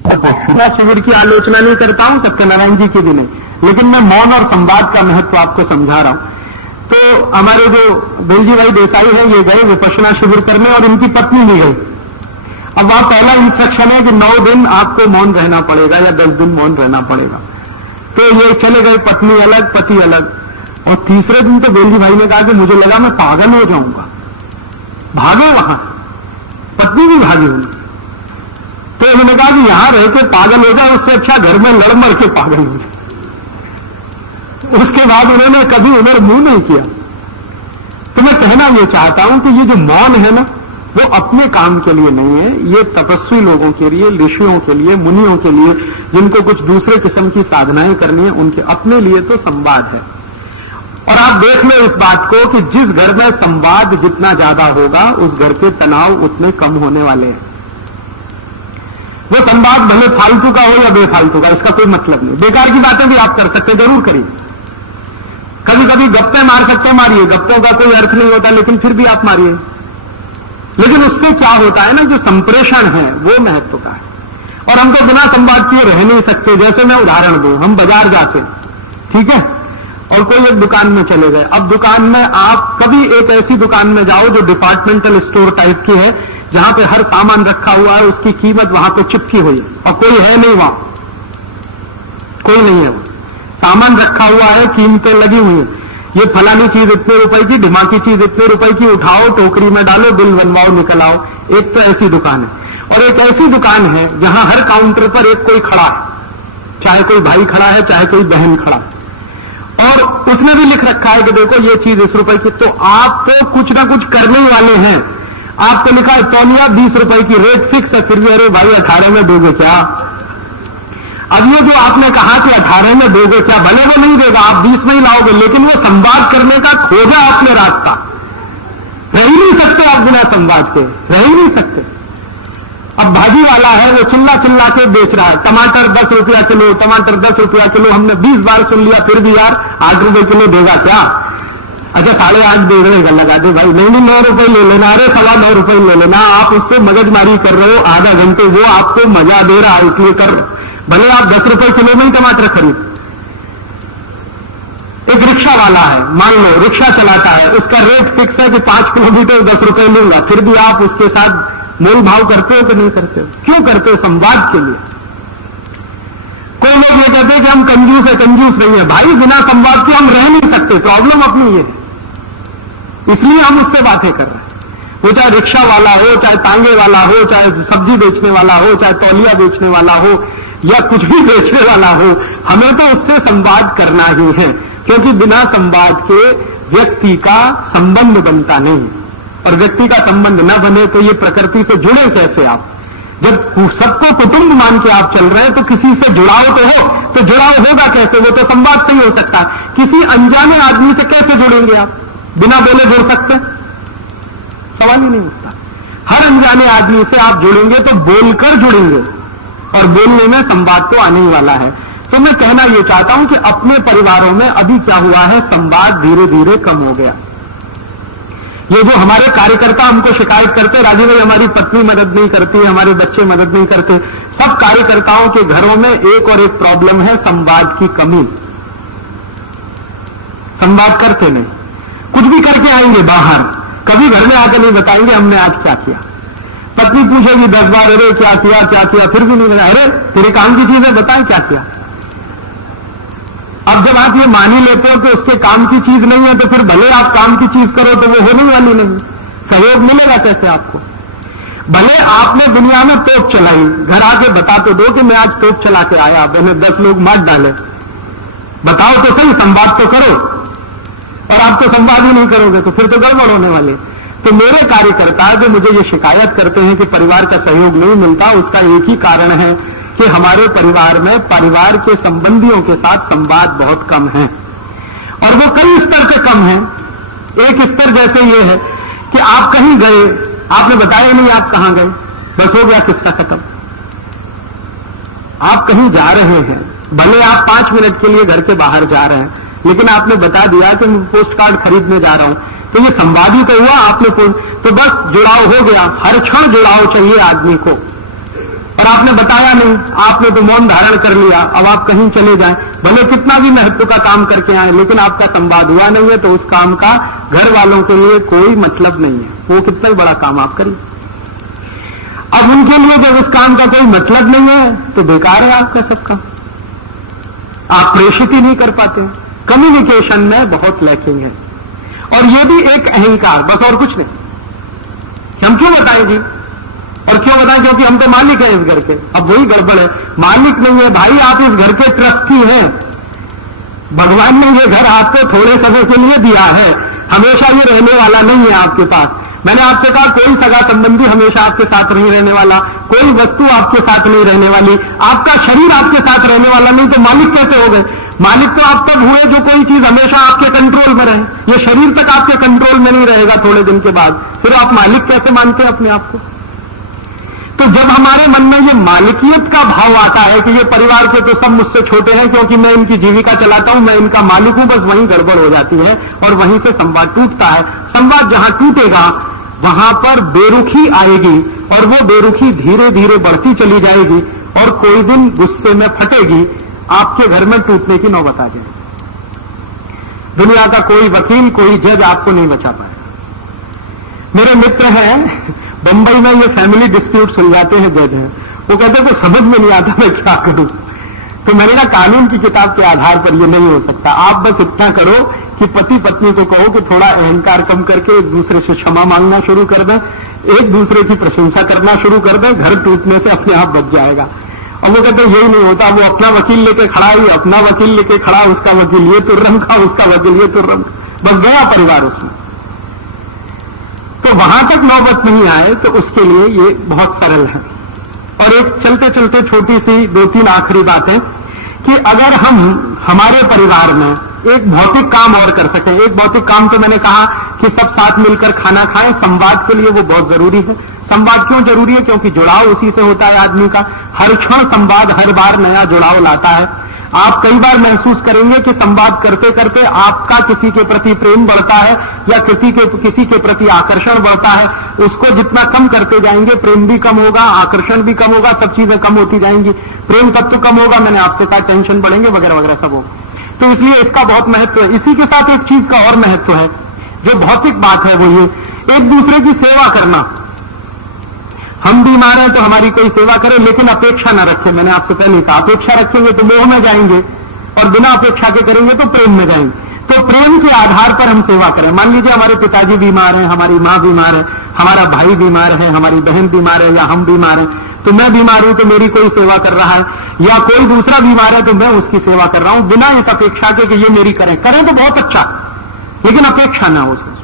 मैं शिविर की आलोचना नहीं करता हूं, सत्यनारायण जी की भी नहीं, लेकिन मैं मौन और संवाद का महत्व आपको समझा रहा हूं। तो हमारे जो बेलजी भाई देसाई हैं, ये गए विपश्यना शिविर करने और इनकी पत्नी भी गई। अब वहां पहला इंस्ट्रक्शन है कि 9 दिन आपको मौन रहना पड़ेगा या 10 दिन मौन रहना पड़ेगा। तो ये चले गए, पत्नी अलग पति अलग। और तीसरे दिन तो बेलजी भाई ने कहा कि मुझे लगा मैं पागल हो जाऊंगा, भागे वहां से, पत्नी भी भागी उन्हें। तो उन्होंने कहा कि यहां रह के पागल हो जाए, उससे अच्छा घर में लड़ मर के पागल हो जाए। उसके बाद उन्होंने कभी उधर मुंह नहीं किया। तो मैं कहना यह चाहता हूं कि ये जो मौन है ना, वो अपने काम के लिए नहीं है, ये तपस्वी लोगों के लिए, ऋषियों के लिए, मुनियों के लिए, जिनको कुछ दूसरे किस्म की साधनाएं करनी है, उनके अपने लिए तो संवाद है। और आप देख लो इस बात को कि जिस घर में संवाद जितना ज्यादा होगा, उस घर के तनाव उतने कम होने वाले हैं। वो संवाद भले फालतू का हो या बेफालतू का, इसका कोई मतलब नहीं। बेकार की बातें भी आप कर सकते, जरूर करिए। कभी कभी गप्पे मार सकते, मारिए, गप्पों का कोई अर्थ नहीं होता, लेकिन फिर भी आप मारिए। लेकिन उससे क्या होता है ना, जो संप्रेषण है वो महत्व का है। और हम तो बिना संवाद किए रह नहीं सकते। जैसे मैं उदाहरण दूं, हम बाजार जाते, ठीक है, और कोई एक दुकान में चले गए। अब दुकान में आप कभी एक ऐसी दुकान में जाओ जो डिपार्टमेंटल स्टोर टाइप की है, जहां पे हर सामान रखा हुआ है, उसकी कीमत वहां पे चिपकी हुई है और कोई है नहीं वहां, कोई नहीं है वहां, सामान रखा हुआ है, कीमतें लगी हुई है, ये फलानी चीज इतने रुपए की, ढिमाकी चीज इतने रुपए की, उठाओ टोकरी में डालो, बिल बनवाओ, निकल आओ। एक तो ऐसी दुकान है। और एक ऐसी दुकान है जहां हर काउंटर पर एक कोई खड़ा है, चाहे कोई भाई खड़ा है, चाहे कोई बहन खड़ा है, और उसने भी लिख रखा है कि देखो ये चीज इस रुपए की। तो आप तो कुछ ना कुछ करने ही वाले हैं। आपको लिखा है तौलिया 20 रुपए की, रेट फिक्स है, फिर भी अरे भाई 18 में दोगे क्या? अब ये जो आपने कहा कि 18 में दोगे क्या, भले वो नहीं देगा, आप 20 में ही लाओगे, लेकिन वो संवाद करने का खोजा आपने रास्ता। रह ही नहीं सकते आप बिना संवाद के, रह ही नहीं सकते। अब भाजी वाला है, वो चिल्ला चिल्ला के बेच रहा है, टमाटर 10 रुपया किलो, टमाटर 10 रुपया किलो। हमने 20 बार सुन लिया, फिर भी यार 8 रुपए किलो देगा क्या? अच्छा 8.5 दे देगा, लगा दे भाई। नहीं 9 रुपए ले लेना, अरे 9.25 रुपए ले लेना। आप उससे मगजमारी कर रहे हो आधा घंटे, वो आपको मजा दे रहा है इसलिए कर रहे। भले आप 10 रुपए किलो में ही टमाटर खरीद। एक रिक्शा वाला है, मान लो रिक्शा चलाता है, उसका रेट फिक्स है कि 5 किलोमीटर 10 रुपए लूंगा, फिर भी आप उसके साथ मोल भाव करते हो कि नहीं करते हो? क्यों करते हो? संवाद के लिए। कोई लोग ये कहते हैं कि हम कंजूस है, कंजूस नहीं है। भाई बिना संवाद के हम रह नहीं सकते, प्रॉब्लम अपनी ये है, इसलिए हम उससे बातें कर रहे हैं। वो चाहे रिक्शा वाला हो, चाहे तांगे वाला हो, चाहे सब्जी बेचने वाला हो, चाहे तौलिया बेचने वाला हो, या कुछ भी बेचने वाला हो, हमें तो उससे संवाद करना ही है। क्योंकि बिना संवाद के व्यक्ति का संबंध बनता नहीं, और व्यक्ति का संबंध न बने तो ये प्रकृति से जुड़े कैसे आप? जब सबको कुटुंब मान के आप चल रहे हैं तो किसी से जुड़ाव तो हो, तो जुड़ाव होगा कैसे? वो तो संवाद से ही हो सकता है। किसी अनजाने आदमी से कैसे जुड़ेंगे आप? बिना बोले जुड़ सकते? सवाल ही नहीं उठता। हर अनजाने आदमी से आप जुड़ेंगे तो बोलकर जुड़ेंगे, और बोलने में संवाद तो आने ही वाला है। तो मैं कहना यह चाहता हूं कि अपने परिवारों में अभी क्या हुआ है, संवाद धीरे धीरे कम हो गया। ये जो हमारे कार्यकर्ता हमको शिकायत करते, राजीव भाई हमारी पत्नी मदद नहीं करती, हमारे बच्चे मदद नहीं करते, सब कार्यकर्ताओं के घरों में एक और एक प्रॉब्लम है, संवाद की कमी। संवाद करते नहीं, कुछ भी करके आएंगे बाहर, कभी घर में आकर नहीं बताएंगे हमने आज क्या किया। पत्नी पूछेगी 10 बार, अरे क्या किया क्या किया, फिर भी नहीं बताया। अरे तेरे काम की चीज है, बताएं क्या किया। अब जब आप ये मान ही लेते हो कि उसके काम की चीज नहीं है, तो फिर भले आप काम की चीज करो तो वो होने वाली नहीं, सहयोग मिलेगा कैसे आपको? भले आपने दुनिया में तोप चलाई, घर आके बता तो दो कि मैं आज तोप चला के आया, मैंने 10 लोग मार डाले, बताओ तो सही, संवाद तो करो। और आप तो संवाद ही नहीं करोगे तो फिर तो गड़बड़ होने वाली। तो मेरे कार्यकर्ता जो मुझे ये शिकायत करते हैं कि परिवार का सहयोग नहीं मिलता, उसका एक ही कारण है कि हमारे परिवार में परिवार के संबंधियों के साथ संवाद बहुत कम है, और वो कई स्तर से कम है। एक स्तर जैसे ये है कि आप कहीं गए, आपने बताया नहीं आप कहां गए, बस हो गया किस्सा खत्म। आप कहीं जा रहे हैं, भले आप 5 मिनट के लिए घर के बाहर जा रहे हैं, लेकिन आपने बता दिया कि मैं पोस्ट कार्ड खरीदने जा रहा हूं, तो ये संवाद ही तो हुआ। आपने तो बस जुड़ाव हो गया। हर क्षण जुड़ाव चाहिए आदमी को, और आपने बताया नहीं, आपने तो मौन धारण कर लिया। अब आप कहीं चले जाएं, भले कितना भी महत्व का काम करके आए, लेकिन आपका संवाद हुआ नहीं है, तो उस काम का घर वालों के लिए कोई मतलब नहीं है। वो कितना ही बड़ा काम आप करिए। अब उनके लिए जब उस काम का कोई मतलब नहीं है, तो बेकार है आपका सब काम। आप प्रेषित ही नहीं कर पाते। कम्युनिकेशन में बहुत लैकिंग है। और ये भी एक अहंकार, बस और कुछ नहीं। हम क्यों बताएंगे? और क्यों बताएं? क्योंकि हम तो मालिक हैं इस घर के। अब वही गड़बड़ है, मालिक नहीं है भाई, आप इस घर के ट्रस्टी हैं। भगवान ने ये घर आपको थोड़े समय के लिए दिया है, हमेशा ये रहने वाला नहीं है आपके पास। मैंने आपसे कहा कोई सगा संबंधी हमेशा आपके साथ नहीं रहने वाला, कोई वस्तु आपके साथ नहीं रहने वाली, आपका शरीर आपके साथ रहने वाला नहीं, तो मालिक कैसे हो गए? मालिक तो आप तब हुए जो कोई चीज हमेशा आपके कंट्रोल में रहे। ये शरीर तक आपके कंट्रोल में नहीं रहेगा थोड़े दिन के बाद, फिर आप मालिक कैसे मानते हैं अपने आप को? तो जब हमारे मन में ये मालिकियत का भाव आता है कि ये परिवार के तो सब मुझसे छोटे हैं, क्योंकि मैं इनकी जीविका चलाता हूं, मैं इनका मालिक हूं, बस वहीं गड़बड़ हो जाती है और वहीं से संवाद टूटता है। संवाद जहां टूटेगा वहां पर बेरुखी आएगी, और वो बेरुखी धीरे धीरे बढ़ती चली जाएगी, और कोई दिन गुस्से में फटेगी, आपके घर में टूटने की नौबत आ जाएगी। दुनिया का कोई वकील, कोई जज आपको नहीं बचा पाएगा। मेरे मित्र हैं बंबई में, ये फैमिली डिस्प्यूट सुलझाते हैं जज हैं, वो कहते हैं को समझ में नहीं आता मैं क्या करूं। तो मैंने कहा कानून की किताब के आधार पर ये नहीं हो सकता। आप बस इतना करो कि पति पत्नी को कहो कि थोड़ा अहंकार कम करके एक दूसरे से क्षमा मांगना शुरू कर दें, एक दूसरे की प्रशंसा करना शुरू कर दें, घर टूटने से अपने आप बच जाएगा। और वो कहते यही नहीं होता, वो अपना वकील लेके खड़ा ही, अपना वकील लेके खड़ा, उसका वकील ये तुर्रम खा, उसका वकील ये तुर्रम, बस गया परिवार उसमें। तो वहां तक नौबत नहीं आए, तो उसके लिए ये बहुत सरल है। और एक चलते चलते छोटी सी 2-3 आखिरी बातें कि अगर हम हमारे परिवार में एक भौतिक काम और कर सकें, एक भौतिक काम तो मैंने कहा कि सब साथ मिलकर खाना खाएं, संवाद के लिए वो बहुत जरूरी है। संवाद क्यों जरूरी है? क्योंकि जुड़ाव उसी से होता है आदमी का। हर क्षण संवाद हर बार नया जुड़ाव लाता है। आप कई बार महसूस करेंगे कि संवाद करते करते आपका किसी के प्रति प्रेम बढ़ता है, या किसी के प्रति आकर्षण बढ़ता है। उसको जितना कम करते जाएंगे, प्रेम भी कम होगा, आकर्षण भी कम होगा, सब चीजें कम होती जाएंगी। प्रेम तब तो कम होगा, मैंने आपसे कहा टेंशन बढ़ेंगे वगैरह वगैरह सब होगा। तो इसलिए इसका बहुत महत्व है। इसी के साथ एक चीज का और महत्व है, जो भौतिक बात है, वो ये एक दूसरे की सेवा करना। हम बीमार हैं तो हमारी कोई सेवा करे, लेकिन अपेक्षा न रखें। मैंने आपसे पहले कहा अपेक्षा रखेंगे तो मोह में जाएंगे, और बिना अपेक्षा के करेंगे तो प्रेम में जाएंगे। तो प्रेम के आधार पर हम सेवा करें। मान लीजिए हमारे पिताजी बीमार हैं, हमारी माँ बीमार है, हमारा भाई बीमार है, हमारी बहन बीमार है, या हम बीमार हैं, तो मैं बीमार हूं तो मेरी कोई सेवा कर रहा है, या कोई दूसरा बीमार है तो मैं उसकी सेवा कर रहा हूं, बिना इस अपेक्षा के कि ये मेरी करें तो बहुत अच्छा, लेकिन अपेक्षा ना हो उसमें।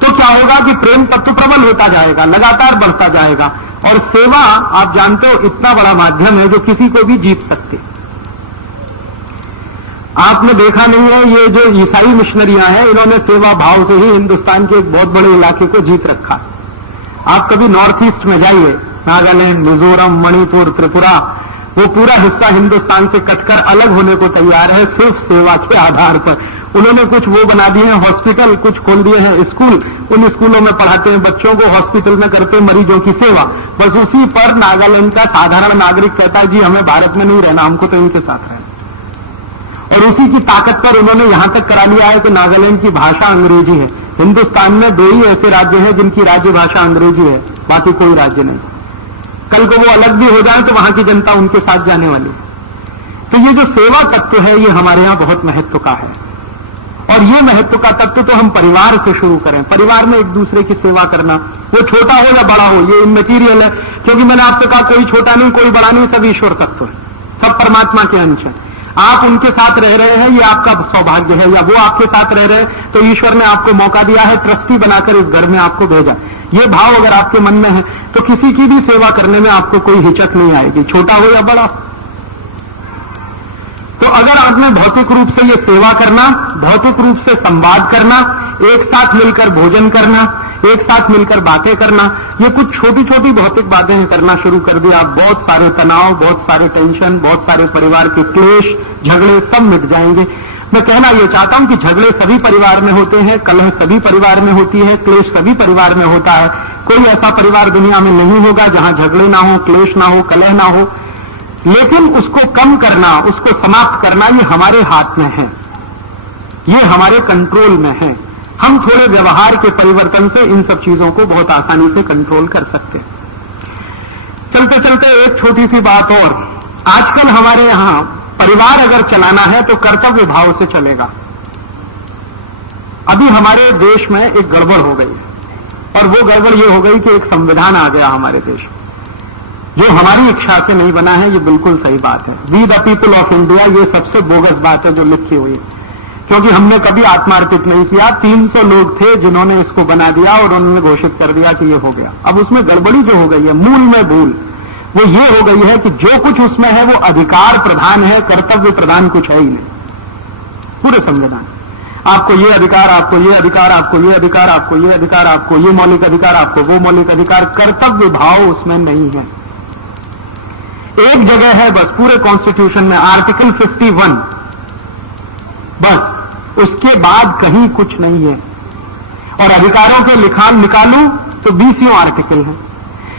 तो क्या होगा कि प्रेम तत्व प्रबल होता जाएगा, लगातार बढ़ता जाएगा। और सेवा आप जानते हो इतना बड़ा माध्यम है जो किसी को भी जीत सकते। आपने देखा नहीं है, ये जो ईसाई मिशनरियां हैं, इन्होंने सेवा भाव से ही हिंदुस्तान के एक बहुत बड़े इलाके को जीत रखा। आप कभी नॉर्थ ईस्ट में जाइए, नागालैंड, मिजोरम, मणिपुर, त्रिपुरा, वो पूरा हिस्सा हिंदुस्तान से कटकर अलग होने को तैयार है सिर्फ सेवा के आधार पर। उन्होंने कुछ वो बना दिए हैं हॉस्पिटल, कुछ खोल दिए हैं स्कूल, उन स्कूलों में पढ़ाते हैं बच्चों को, हॉस्पिटल में करते हैं मरीजों की सेवा। बस उसी पर नागालैंड का साधारण नागरिक कहता है जी हमें भारत में नहीं रहना, हमको तो इनके साथ रहना। और उसी की ताकत पर उन्होंने यहां तक करा लिया है कि नागालैंड की भाषा अंग्रेजी है। हिंदुस्तान में 2 ही ऐसे राज्य हैं जिनकी राज्य भाषा अंग्रेजी है, बाकी कोई राज्य नहीं। कल को वो अलग भी हो जाए तो वहां की जनता उनके साथ जाने वाली। तो ये जो सेवा तत्व है ये हमारे यहां बहुत महत्व का है। और ये महत्व का तत्व तो हम परिवार से शुरू करें। परिवार में एक दूसरे की सेवा करना, वो छोटा हो या बड़ा हो, ये इमैटीरियल है। क्योंकि मैंने आपसे कहा कोई छोटा नहीं, कोई बड़ा नहीं, सब ईश्वर तत्व है, सब परमात्मा के अंश है। आप उनके साथ रह रहे हैं, ये आपका सौभाग्य है, या वो आपके साथ रह रहे हैं तो ईश्वर ने आपको मौका दिया है, ट्रस्टी बनाकर इस घर में आपको भेजा। ये भाव अगर आपके मन में है तो किसी की भी सेवा करने में आपको कोई हिचक नहीं आएगी, छोटा हो या बड़ा। तो अगर आपने भौतिक रूप से ये सेवा करना, भौतिक रूप से संवाद करना, एक साथ मिलकर भोजन करना, एक साथ मिलकर बातें करना, ये कुछ छोटी छोटी भौतिक बातें करना शुरू कर दिया, बहुत सारे तनाव, बहुत सारे टेंशन, बहुत सारे परिवार के क्लेश, झगड़े सब मिट जाएंगे। मैं कहना यह चाहता हूं कि झगड़े सभी परिवार में होते हैं, कलह सभी परिवार में होती है, क्लेश सभी परिवार में होता है। कोई ऐसा परिवार दुनिया में नहीं होगा जहां झगड़े ना हो, क्लेश ना हो, कलह ना हो। लेकिन उसको कम करना, उसको समाप्त करना, ये हमारे हाथ में है, ये हमारे कंट्रोल में है। हम थोड़े व्यवहार के परिवर्तन से इन सब चीजों को बहुत आसानी से कंट्रोल कर सकते हैं। चलते चलते एक छोटी सी बात और, आजकल हमारे यहां परिवार अगर चलाना है तो कर्तव्य भाव से चलेगा। अभी हमारे देश में एक गड़बड़ हो गई है, और वो गड़बड़ ये हो गई कि एक संविधान आ गया हमारे देश में, जो हमारी इच्छा से नहीं बना है। ये बिल्कुल सही बात है। We the people of India, ये सबसे बोगस बात है जो लिखी हुई है, क्योंकि हमने कभी आत्मार्पित नहीं किया। 300 लोग थे जिन्होंने इसको बना दिया और उन्होंने घोषित कर दिया कि ये हो गया। अब उसमें गड़बड़ी जो हो गई है, मूल में भूल वो ये हो गई है कि जो कुछ उसमें है वो अधिकार प्रधान है, कर्तव्य प्रधान कुछ है ही नहीं। पूरे संविधान आपको ये अधिकार, आपको ये अधिकार, आपको ये अधिकार, आपको ये अधिकार, आपको ये मौलिक अधिकार, आपको वो मौलिक अधिकार, कर्तव्य भाव उसमें नहीं है। एक जगह है बस पूरे कॉन्स्टिट्यूशन में, आर्टिकल 51, बस उसके बाद कहीं कुछ नहीं है। और अधिकारों के लिखान निकालूं तो 20 आर्टिकल है।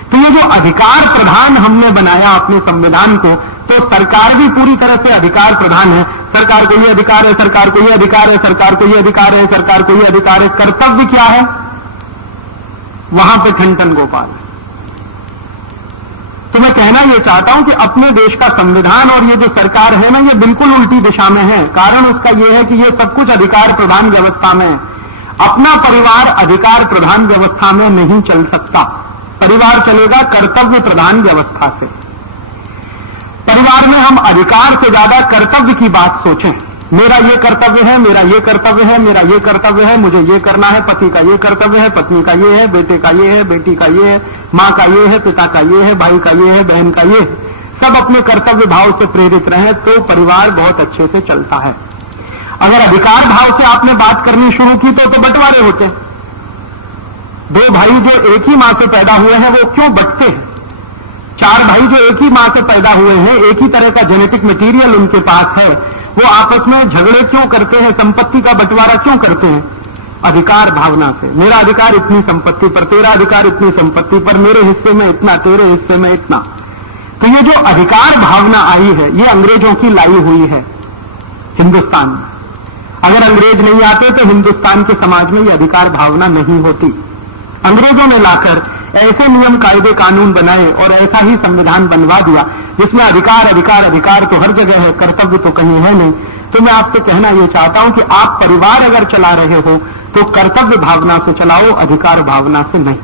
तो ये जो अधिकार प्रधान हमने बनाया अपने संविधान को, तो सरकार भी पूरी तरह से अधिकार प्रधान है। सरकार को ये अधिकार है, सरकार को ये अधिकार है, सरकार को ये अधिकार है, सरकार को ये अधिकार है। कर्तव्य क्या है? वहां पे ठन गोपाल। तो मैं कहना यह चाहता हूं कि अपने देश का संविधान और ये जो सरकार है ना, ये बिल्कुल उल्टी दिशा में है। कारण उसका यह है कि ये सब कुछ अधिकार प्रधान व्यवस्था में है। अपना परिवार अधिकार प्रधान व्यवस्था में नहीं चल सकता। परिवार चलेगा कर्तव्य प्रधान व्यवस्था से। परिवार में हम अधिकार से ज्यादा कर्तव्य की बात सोचें। मेरा ये कर्तव्य है, मेरा ये कर्तव्य है, मेरा ये कर्तव्य है, मुझे ये करना है, पति का ये कर्तव्य है, पत्नी का ये है, बेटे का ये है, बेटी का ये है, मां का ये है, पिता का ये है, भाई का ये है, बहन का ये है। सब अपने कर्तव्य भाव से प्रेरित रहे तो परिवार बहुत अच्छे से चलता है। अगर अधिकार भाव से आपने बात करनी शुरू की तो बंटवारे होते। दो भाई जो एक ही मां से पैदा हुए हैं वो क्यों बंटते हैं? चार भाई जो एक ही मां से पैदा हुए हैं, एक ही तरह का जेनेटिक मटेरियल उनके पास है, वो आपस में झगड़े क्यों करते हैं? संपत्ति का बंटवारा क्यों करते हैं? अधिकार भावना से। मेरा अधिकार इतनी संपत्ति पर, तेरा अधिकार इतनी संपत्ति पर, मेरे हिस्से में इतना, तेरे हिस्से में इतना। तो ये जो अधिकार भावना आई है, ये अंग्रेजों की लाई हुई है हिंदुस्तान में। अगर अंग्रेज नहीं आते तो हिंदुस्तान के समाज में ये अधिकार भावना नहीं होती। अंग्रेजों ने लाकर ऐसे नियम कायदे कानून बनाए और ऐसा ही संविधान बनवा दिया जिसमें अधिकार अधिकार अधिकार तो हर जगह है, कर्तव्य तो कहीं है नहीं। तो मैं आपसे कहना यह चाहता हूं कि आप परिवार अगर चला रहे हो तो कर्तव्य भावना से चलाओ, अधिकार भावना से नहीं।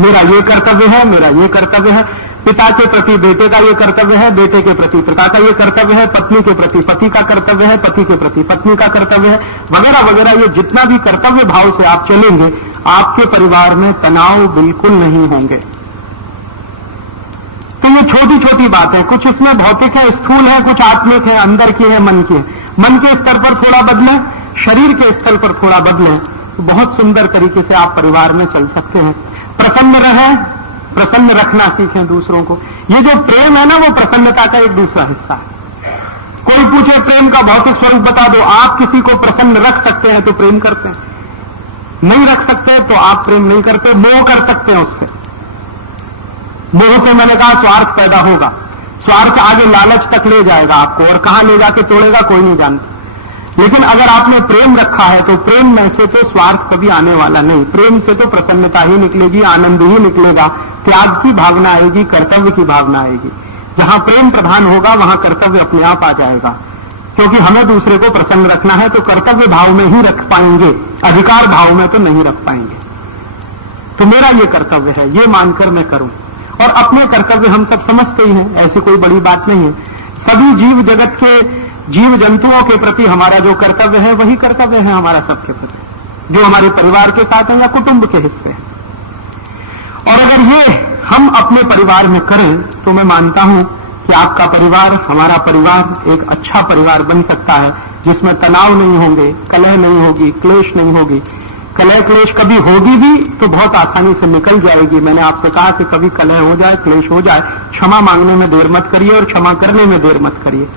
मेरा ये कर्तव्य है, मेरा ये कर्तव्य है, पिता के प्रति बेटे का ये कर्तव्य है, बेटे के प्रति पिता का ये कर्तव्य है, पत्नी के प्रति पति का कर्तव्य है, पति के प्रति पत्नी का कर्तव्य है, वगैरह वगैरह। ये जितना भी कर्तव्य भाव से आप चलेंगे, आपके परिवार में तनाव बिल्कुल नहीं होंगे। तो ये छोटी छोटी बातें, कुछ इसमें भौतिक है, स्थूल है, कुछ आत्मिक है, अंदर की है, मन की है। मन के स्तर पर थोड़ा बदलें, शरीर के स्तर पर थोड़ा बदलें, तो बहुत सुंदर तरीके से आप परिवार में चल सकते हैं। प्रसन्न रहें, प्रसन्न रखना सीखें दूसरों को। ये जो प्रेम है ना, वो प्रसन्नता का एक दूसरा हिस्सा है। कोई पूछे प्रेम का भौतिक स्वरूप बता दो, आप किसी को प्रसन्न रख सकते हैं तो प्रेम करते हैं, नहीं रख सकते तो आप प्रेम नहीं करते, मोह कर सकते हैं उससे। मोह से मैंने कहा स्वार्थ पैदा होगा, स्वार्थ आगे लालच तक ले जाएगा आपको, और कहां ले जाके तोड़ेगा कोई नहीं जानता। लेकिन अगर आपने प्रेम रखा है तो प्रेम में से तो स्वार्थ कभी आने वाला नहीं। प्रेम से तो प्रसन्नता ही निकलेगी, आनंद ही निकलेगा, त्याग की भावना आएगी, कर्तव्य की भावना आएगी। जहां प्रेम प्रधान होगा वहां कर्तव्य अपने आप आ जाएगा, क्योंकि हमें दूसरे को प्रसन्न रखना है तो कर्तव्य भाव में ही रख पाएंगे, अधिकार भाव में तो नहीं रख पाएंगे। तो मेरा ये कर्तव्य है, ये मानकर मैं करूं। और अपने कर्तव्य हम सब समझते ही हैं, ऐसी कोई बड़ी बात नहीं है। सभी जीव जगत के जीव जंतुओं के प्रति हमारा जो कर्तव्य है वही कर्तव्य है हमारा सबके प्रति, जो हमारे परिवार के साथ है या कुटुंब के हिस्से है। और अगर ये हम अपने परिवार में करें तो मैं मानता हूं कि आपका परिवार, हमारा परिवार एक अच्छा परिवार बन सकता है, जिसमें तनाव नहीं होंगे, कलह नहीं होगी, क्लेश नहीं होगी। कलह क्लेश कभी होगी भी तो बहुत आसानी से निकल जाएगी। मैंने आपसे कहा कि कभी कलह हो जाए, क्लेश हो जाए, क्षमा मांगने में देर मत करिए और क्षमा करने में देर मत करिए।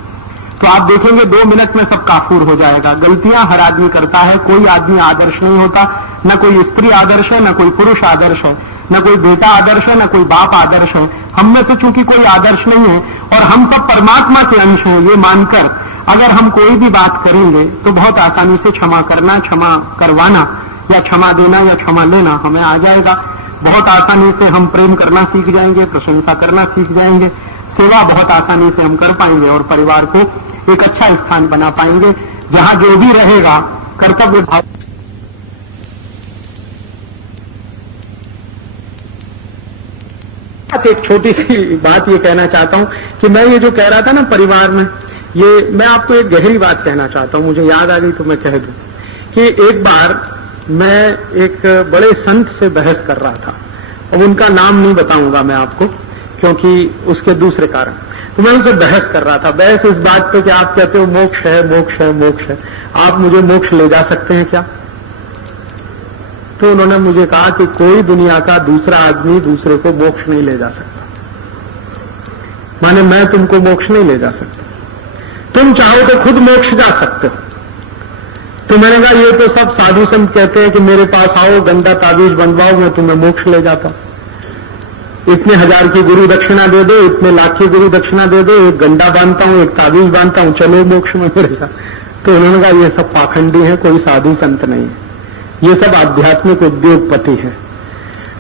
तो आप देखेंगे 2 मिनट में सब काफूर हो जाएगा। गलतियां हर आदमी करता है, कोई आदमी आदर्श नहीं होता, न कोई स्त्री आदर्श है, न कोई पुरुष आदर्श है, न कोई बेटा आदर्श है, न कोई बाप आदर्श है। हम में से चूंकि कोई आदर्श नहीं है और हम सब परमात्मा के अंश हैं, ये मानकर अगर हम कोई भी बात करेंगे तो बहुत आसानी से क्षमा करना, क्षमा करवाना या क्षमा देना या क्षमा लेना हमें आ जाएगा। बहुत आसानी से हम प्रेम करना सीख जाएंगे, प्रशंसा करना सीख जाएंगे, सेवा बहुत आसानी से हम कर पाएंगे और परिवार को एक अच्छा स्थान बना पाएंगे जहां जो भी रहेगा कर्तव्य भाव। एक छोटी सी बात ये कहना चाहता हूं कि मैं ये जो कह रहा था ना परिवार में, ये मैं आपको एक गहरी बात कहना चाहता हूं, मुझे याद आ गई तो मैं कह दूं कि एक बार मैं एक बड़े संत से बहस कर रहा था। अब उनका नाम नहीं बताऊंगा मैं आपको क्योंकि उसके दूसरे कारण। तो मैं उनसे बहस कर रहा था, बहस इस बात पे कि आप कहते हो मोक्ष है, मोक्ष है, मोक्ष है, आप मुझे मोक्ष ले जा सकते हैं क्या? तो उन्होंने मुझे कहा कि कोई दुनिया का दूसरा आदमी दूसरे को मोक्ष नहीं ले जा सकता, माने मैं तुमको मोक्ष नहीं ले जा सकता, तुम चाहो तो खुद मोक्ष जा सकते हो। तो मैंने कहा ये तो सब साधु संत कहते हैं कि मेरे पास आओ, गंदा ताबीज बनवाओ, मैं तुम्हें मोक्ष ले जाता हूं। इतने 1000 की गुरु दक्षिणा दे दो, इतने लाख की गुरु दक्षिणा दे दो, एक गंडा बांधता हूं, एक ताबीज बांधता हूं, चलो मोक्ष में मिलेगा। तो उन्होंने कहा ये सब पाखंडी है, कोई साधु संत नहीं है, ये सब आध्यात्मिक उद्योगपति है।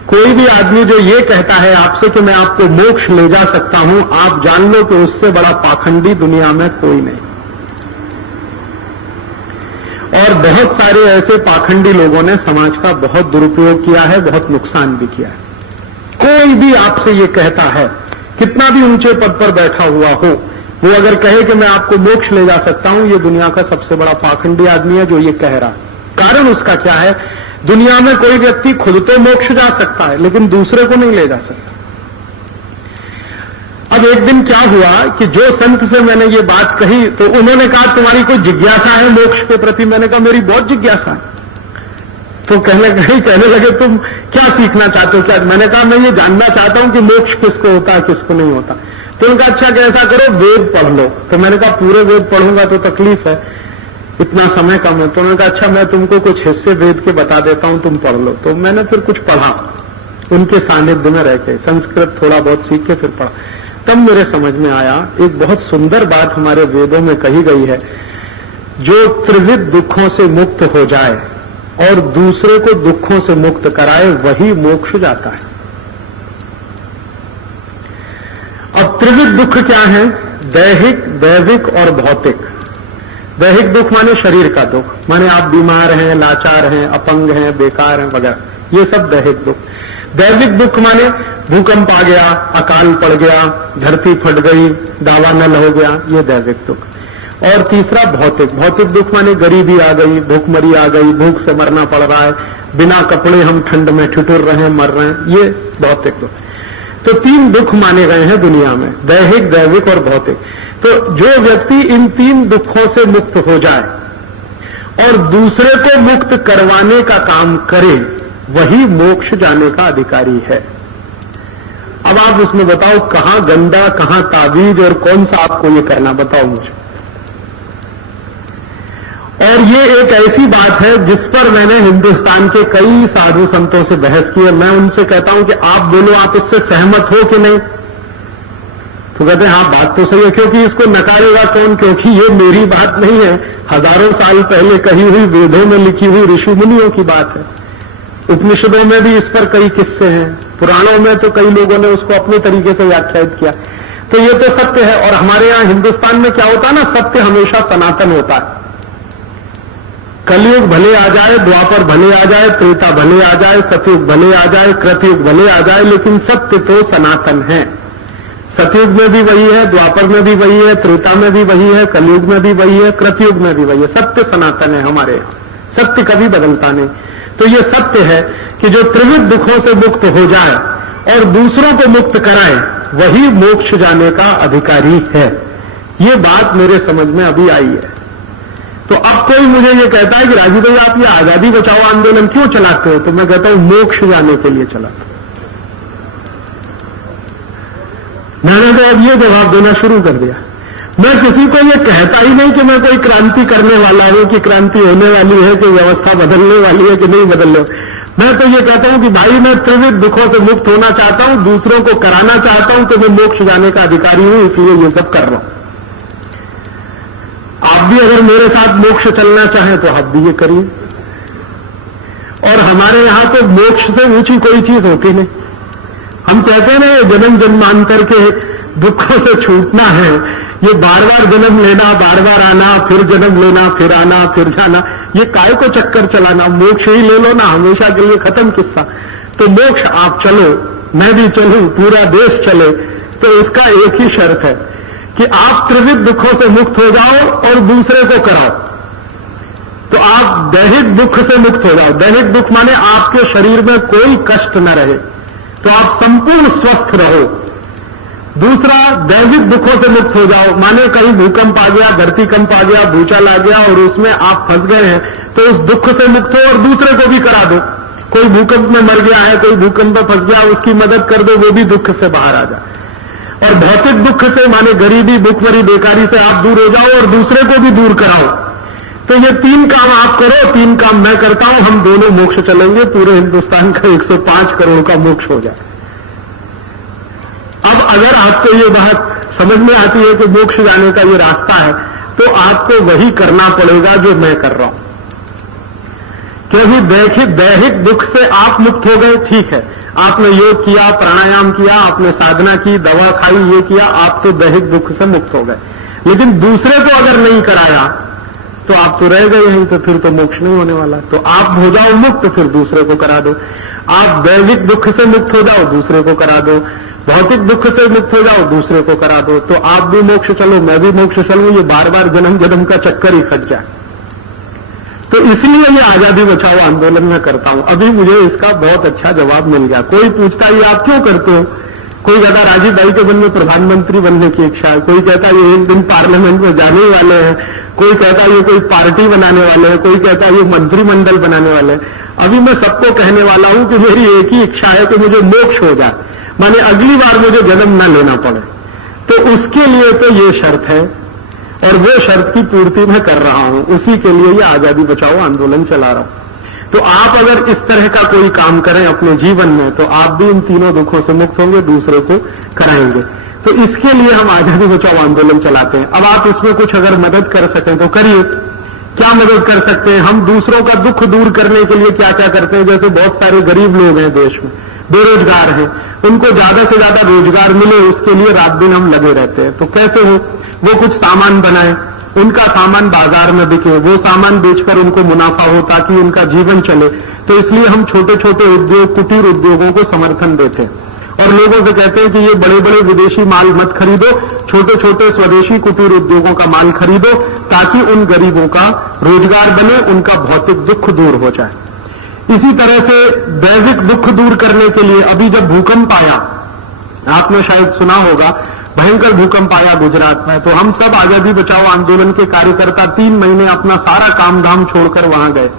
कोई भी आदमी जो ये कहता है आपसे कि मैं आपको मोक्ष ले जा सकता हूं, आप जान लो कि उससे बड़ा पाखंडी दुनिया में कोई नहीं। और बहुत सारे ऐसे पाखंडी लोगों ने समाज का बहुत दुरुपयोग किया है, बहुत नुकसान भी किया है। कोई भी आपसे ये कहता है, कितना भी ऊंचे पद पर बैठा हुआ हो, वो अगर कहे कि मैं आपको मोक्ष ले जा सकता हूं, ये दुनिया का सबसे बड़ा पाखंडी आदमी है जो ये कह रहा है। कारण उसका क्या है? दुनिया में कोई व्यक्ति खुद तो मोक्ष जा सकता है लेकिन दूसरे को नहीं ले जा सकता। अब एक दिन क्या हुआ कि जो संत से मैंने ये बात कही तो उन्होंने कहा तुम्हारी कोई जिज्ञासा है मोक्ष के प्रति? मैंने कहा मेरी बहुत जिज्ञासा है। तो कहने लगे तुम क्या सीखना चाहते हो क्या? मैंने कहा मैं ये जानना चाहता हूं कि मोक्ष किसको होता है किसको नहीं होता। तो उनका अच्छा कैसा करो वेद पढ़ लो। तो मैंने कहा पूरे वेद पढ़ूंगा तो तकलीफ है, इतना समय कम है। तो उन्होंने कहा अच्छा मैं तुमको कुछ हिस्से वेद के बता देता हूं, तुम पढ़ लो। तो मैंने फिर कुछ पढ़ा उनके सानिध्य में रह के, संस्कृत थोड़ा बहुत सीख के फिर पढ़ा। तब मेरे समझ में आया एक बहुत सुंदर बात हमारे वेदों में कही गई है, जो त्रिविध दुखों से मुक्त हो जाए और दूसरे को दुखों से मुक्त कराए वही मोक्ष जाता है। अब त्रिविध दुख क्या है? दैहिक, दैविक और भौतिक। दैहिक दुख माने शरीर का दुख, माने आप बीमार हैं, लाचार हैं, अपंग हैं, बेकार हैं वगैरह, ये सब दैहिक दुख। दैविक दुख माने भूकंप आ गया, अकाल पड़ गया, धरती फट गई, दावानल हो गया, ये दैविक दुख। और तीसरा भौतिक। भौतिक दुख माने गरीबी आ गई, भूखमरी आ गई, भूख से मरना पड़ रहा है, बिना कपड़े हम ठंड में ठिठुर रहे हैं, मर रहे हैं, ये भौतिक दुख। तो 3 दुख माने गए हैं दुनिया में, दैहिक, दैविक और भौतिक। तो जो व्यक्ति इन 3 दुखों से मुक्त हो जाए और दूसरे को मुक्त करवाने का काम करे वही मोक्ष जाने का अधिकारी है। अब आप उसमें बताओ कहां गंदा, कहां ताबीज और कौन सा आपको ये करना, बताओ मुझे। और ये एक ऐसी बात है जिस पर मैंने हिंदुस्तान के कई साधु संतों से बहस की है। मैं उनसे कहता हूं कि आप बोलो आप इससे सहमत हो कि नहीं? तो कहते हैं हाँ बात तो सही है, क्योंकि इसको नकारेगा कौन? क्योंकि ये मेरी बात नहीं है, हजारों साल पहले कही हुई, वेदों में लिखी हुई ऋषि मुनियों की बात है। उपनिषदों में भी इस पर कई किस्से हैं, पुराणों में तो कई लोगों ने उसको अपने तरीके से व्याख्यायित किया। तो ये तो सत्य है। और हमारे यहां हिंदुस्तान में क्या होता है ना, सत्य हमेशा सनातन होता है। कलयुग भले आ जाए, द्वापर भले आ जाए, त्रेता भले आ जाए, सतयुग भले आ जाए, कृतयुग भले आ जाए, लेकिन सत्य तो सनातन है। सतयुग में भी वही है, द्वापर में भी वही है, त्रेता में भी वही है, कलयुग में भी वही है, कृतयुग में भी वही है। सत्य सनातन है हमारे यहाँ, सत्य कभी बदलता नहीं। तो ये सत्य है कि जो त्रिविध दुखों से मुक्त हो जाए और दूसरों को मुक्त कराए वही मोक्ष जाने का अधिकारी है। ये बात मेरे समझ में अभी आई है। तो अब कोई मुझे ये कहता है कि राजू भाई आप ये आजादी बचाओ आंदोलन क्यों चलाते हो? तो मैं कहता हूं मोक्ष जाने के लिए चलाता हूं। मैंने तो अब ये जवाब देना शुरू कर दिया। मैं किसी को ये कहता ही नहीं कि मैं कोई क्रांति करने वाला हूं, कि क्रांति होने वाली है, कि व्यवस्था बदलने वाली है कि नहीं बदलने। मैं तो ये कहता हूं कि भाई मैं त्रिविध दुखों से मुक्त होना चाहता हूं, दूसरों को कराना चाहता हूं, तो मैं मोक्ष जाने का अधिकारी हूं, इसलिए ये सब कर रहा हूं। आप भी अगर मेरे साथ मोक्ष चलना चाहें तो आप भी ये करिए। और हमारे यहां तो मोक्ष से ऊंची कोई चीज होती नहीं। हम कहते हैं ना, ये जन्म जन्मांतर के दुखों से छूटना है, ये बार बार जन्म लेना, बार बार आना, फिर जन्म लेना, फिर आना, फिर जाना, ये काय को चक्कर चलाना, मोक्ष ही ले लो ना, हमेशा के लिए खत्म किस्सा। तो मोक्ष आप चलो, मैं भी चलूं, पूरा देश चले, तो इसका एक ही शर्त है कि आप त्रिविध दुखों से मुक्त हो जाओ और दूसरे को कराओ। तो आप दैहिक दुख से मुक्त हो जाओ। दैहिक दुख माने आपके शरीर में कोई कष्ट न रहे, तो आप संपूर्ण स्वस्थ रहो। दूसरा, दैविक दुखों से मुक्त हो जाओ, माने कहीं भूकंप आ गया, धरती कंप आ गया, भूचाल आ गया और उसमें आप फंस गए हैं, तो उस दुख से मुक्त हो और दूसरे को भी करा दो। कोई भूकंप में मर गया है, कोई भूकंप में फंस गया, उसकी मदद कर दो, वो भी दुख से बाहर आ जाए। और भौतिक दुख से माने गरीबी, भूखमरी, बेकारी से आप दूर हो जाओ और दूसरे को भी दूर कराओ। तो ये 3 काम आप करो, 3 काम मैं करता हूं, हम दोनों मोक्ष चलेंगे, पूरे हिंदुस्तान का 105 करोड़ का मोक्ष हो जाए। अब अगर आपको ये बात समझ में आती है कि मोक्ष जाने का ये रास्ता है, तो आपको वही करना पड़ेगा जो मैं कर रहा हूं। क्योंकि दैहिक दुख से आप मुक्त हो गए, ठीक है, आपने योग किया, प्राणायाम किया, आपने साधना की, दवा खाई, ये किया, आप तो दैहिक दुख से मुक्त हो गए। लेकिन दूसरे को अगर नहीं कराया तो आप तो रह गए हैं, तो फिर तो मोक्ष नहीं होने वाला। तो आप हो जाओ मुक्त, फिर दूसरे को करा दो। आप दैविक दुख से मुक्त हो जाओ, दूसरे को करा दो। भौतिक दुख से मुक्त हो जाओ, दूसरे को करा दो। तो आप भी मोक्ष चलो, मैं भी मोक्ष चलूं, ये बार बार जन्म जन्म का चक्कर ही फट जाए। तो इसलिए ये आजादी बचाओ आंदोलन में करता हूं। अभी मुझे इसका बहुत अच्छा जवाब मिल गया। कोई पूछता है आप क्यों करते हो? कोई कहता राजीव भाई के मन में प्रधानमंत्री बनने की इच्छा है, कोई कहता ये एक दिन पार्लियामेंट में जाने वाले हैं, कोई कहता ये कोई पार्टी बनाने वाले हैं, कोई कहता ये मंत्रिमंडल बनाने वाले हैं। अभी मैं सबको कहने वाला हूं कि मेरी एक ही इच्छा है कि मुझे मोक्ष हो जाए, माने अगली बार मुझे जन्म न लेना पड़े। तो उसके लिए तो ये शर्त है और वो शर्त की पूर्ति मैं कर रहा हूं, उसी के लिए ये आजादी बचाओ आंदोलन चला रहा हूं। तो आप अगर इस तरह का कोई काम करें अपने जीवन में, तो आप भी इन तीनों दुखों से मुक्त होंगे, दूसरे को कराएंगे। तो इसके लिए हम आजादी बचाओ आंदोलन चलाते हैं। अब आप इसमें कुछ अगर मदद कर सकें तो करिए। क्या मदद कर सकते हैं? हम दूसरों का दुख दूर करने के लिए क्या क्या करते हैं? जैसे बहुत सारे गरीब लोग हैं देश में, बेरोजगार हैं, उनको ज्यादा से ज्यादा रोजगार मिले, उसके लिए रात दिन हम लगे रहते हैं। तो कैसे हो? वो कुछ सामान बनाए, उनका सामान बाजार में बिके, वो सामान बेचकर उनको मुनाफा हो ताकि उनका जीवन चले। तो इसलिए हम छोटे छोटे उद्योग, कुटीर उद्योगों को समर्थन देते हैं और लोगों से कहते हैं कि ये बड़े बड़े विदेशी माल मत खरीदो, छोटे छोटे स्वदेशी कुटीर उद्योगों का माल खरीदो, ताकि उन गरीबों का रोजगार बने, उनका भौतिक दुख दूर हो जाए। इसी तरह से दैविक दुख दूर करने के लिए अभी जब भूकंप आया, आपने शायद सुना होगा, भयंकर भूकंप आया गुजरात में, तो हम सब आजादी बचाओ आंदोलन के कार्यकर्ता 3 महीने अपना सारा काम धाम छोड़कर वहां गए।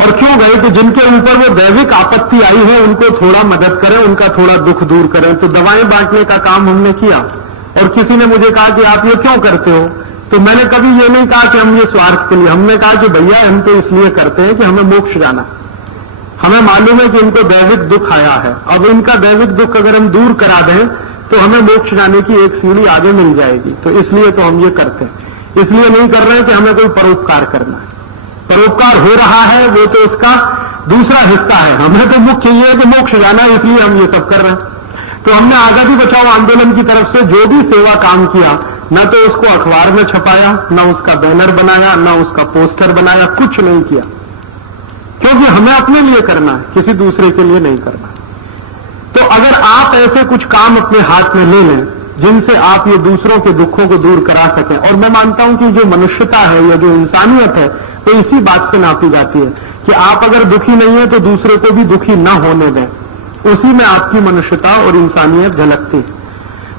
और क्यों गए? तो जिनके ऊपर वो दैविक आपत्ति आई है उनको थोड़ा मदद करें, उनका थोड़ा दुख दूर करें। तो दवाएं बांटने का काम हमने किया। और किसी ने मुझे कहा कि आप ये क्यों करते हो? तो मैंने कभी ये नहीं कहा कि हम ये स्वार्थ के लिए, हमने कहा कि भैया हम तो इसलिए करते हैं कि हमें मोक्ष जाना, हमें मालूम है कि इनको दैविक दुख आया है। अब इनका दैविक दुख अगर हम दूर करा दें तो हमें मोक्ष जाने की एक सीढ़ी आगे मिल जाएगी। तो इसलिए तो हम ये करते हैं। इसलिए नहीं कर रहे हैं कि हमें कोई परोपकार करना है। परोपकार हो रहा है वो तो उसका दूसरा हिस्सा है, हमें तो मुख्य ये है कि मोक्ष जाना है, इसलिए हम ये सब कर रहे हैं। तो हमने आजादी बचाओ आंदोलन की तरफ से जो भी सेवा काम किया, न तो उसको अखबार में छपाया, न उसका बैनर बनाया, न उसका पोस्टर बनाया, कुछ नहीं किया, क्योंकि हमें अपने लिए करना है, किसी दूसरे के लिए नहीं करना। तो अगर आप ऐसे कुछ काम अपने हाथ में ले लें जिनसे आप ये दूसरों के दुखों को दूर करा सकें, और मैं मानता हूं कि जो मनुष्यता है या जो इंसानियत है वो इसी बात से नापी जाती है कि आप अगर दुखी नहीं है तो दूसरे को भी दुखी ना होने दें, उसी में आपकी मनुष्यता और इंसानियत झलकती है।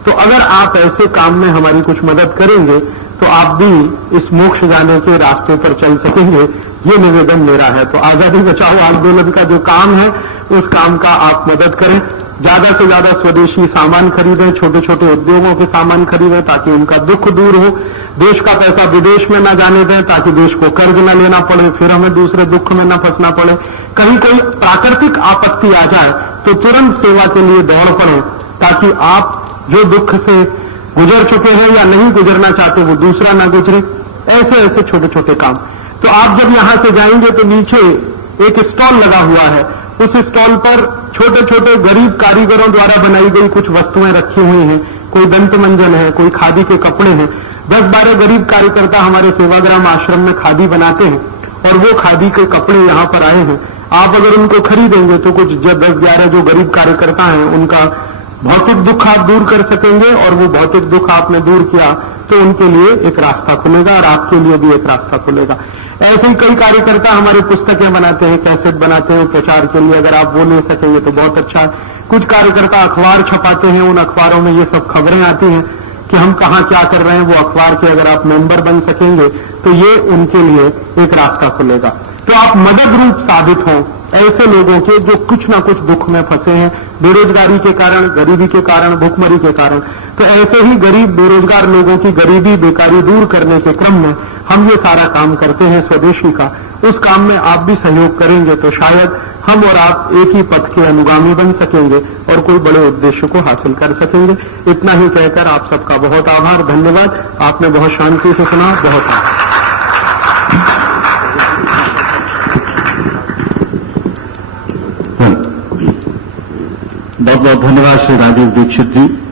तो अगर आप ऐसे काम में हमारी कुछ मदद करेंगे तो आप भी इस मोक्ष जाने के रास्ते पर चल सकेंगे, ये निवेदन मेरा है। तो आजादी बचाओ आंदोलन का जो काम है उस काम का आप मदद करें। ज्यादा से ज्यादा स्वदेशी सामान खरीदें, छोटे छोटे उद्योगों के सामान खरीदें ताकि उनका दुख दूर हो, देश का पैसा विदेश में न जाने दें ताकि देश को कर्ज न लेना पड़े, फिर हमें दूसरे दुख में न फंसना पड़े। कहीं कोई प्राकृतिक आपत्ति आ जाए तो तुरंत सेवा के लिए दौड़ पड़े ताकि आप जो दुख से गुजर चुके हैं या नहीं गुजरना चाहते वो दूसरा ना गुजरे। ऐसे ऐसे छोटे छोटे काम। तो आप जब यहां से जाएंगे तो नीचे एक स्टॉल लगा हुआ है, उस स्टॉल पर छोटे छोटे गरीब कारीगरों द्वारा बनाई गई कुछ वस्तुएं रखी हुई हैं। कोई दंत मंजन है, कोई खादी के कपड़े हैं। 10-12 गरीब कार्यकर्ता हमारे सेवाग्राम आश्रम में खादी बनाते हैं और वो खादी के कपड़े यहां पर आए हैं। आप अगर उनको खरीदेंगे तो कुछ 10-11 जो गरीब कार्यकर्ता हैं उनका भौतिक दुख आप दूर कर सकेंगे और वो भौतिक दुख आपने दूर किया तो उनके लिए एक रास्ता खुलेगा और आपके लिए भी एक रास्ता खुलेगा। ऐसे ही कई कार्यकर्ता हमारे पुस्तकें बनाते हैं, कैसेट बनाते हैं प्रचार के लिए, अगर आप वो ले सकेंगे तो बहुत अच्छा है। कुछ कार्यकर्ता अखबार छपाते हैं, उन अखबारों में ये सब खबरें आती हैं कि हम कहाँ क्या कर रहे हैं, वो अखबार के अगर आप मेंबर बन सकेंगे तो ये उनके लिए एक रास्ता खुलेगा। तो आप मदद रूप साबित हों ऐसे लोगों के जो कुछ ना कुछ दुख में फंसे हैं, बेरोजगारी के कारण, गरीबी के कारण, भुखमरी के कारण। तो ऐसे ही गरीब बेरोजगार लोगों की गरीबी बेकारी दूर करने के क्रम में हम ये सारा काम करते हैं स्वदेशी का। उस काम में आप भी सहयोग करेंगे तो शायद हम और आप एक ही पथ के अनुगामी बन सकेंगे और कोई बड़े उद्देश्य को हासिल कर सकेंगे। इतना ही कहकर आप सबका बहुत आभार, धन्यवाद। आपने बहुत शांति से सुना, बहुत आभार। बहुत बहुत धन्यवाद श्री राजीव दीक्षित जी।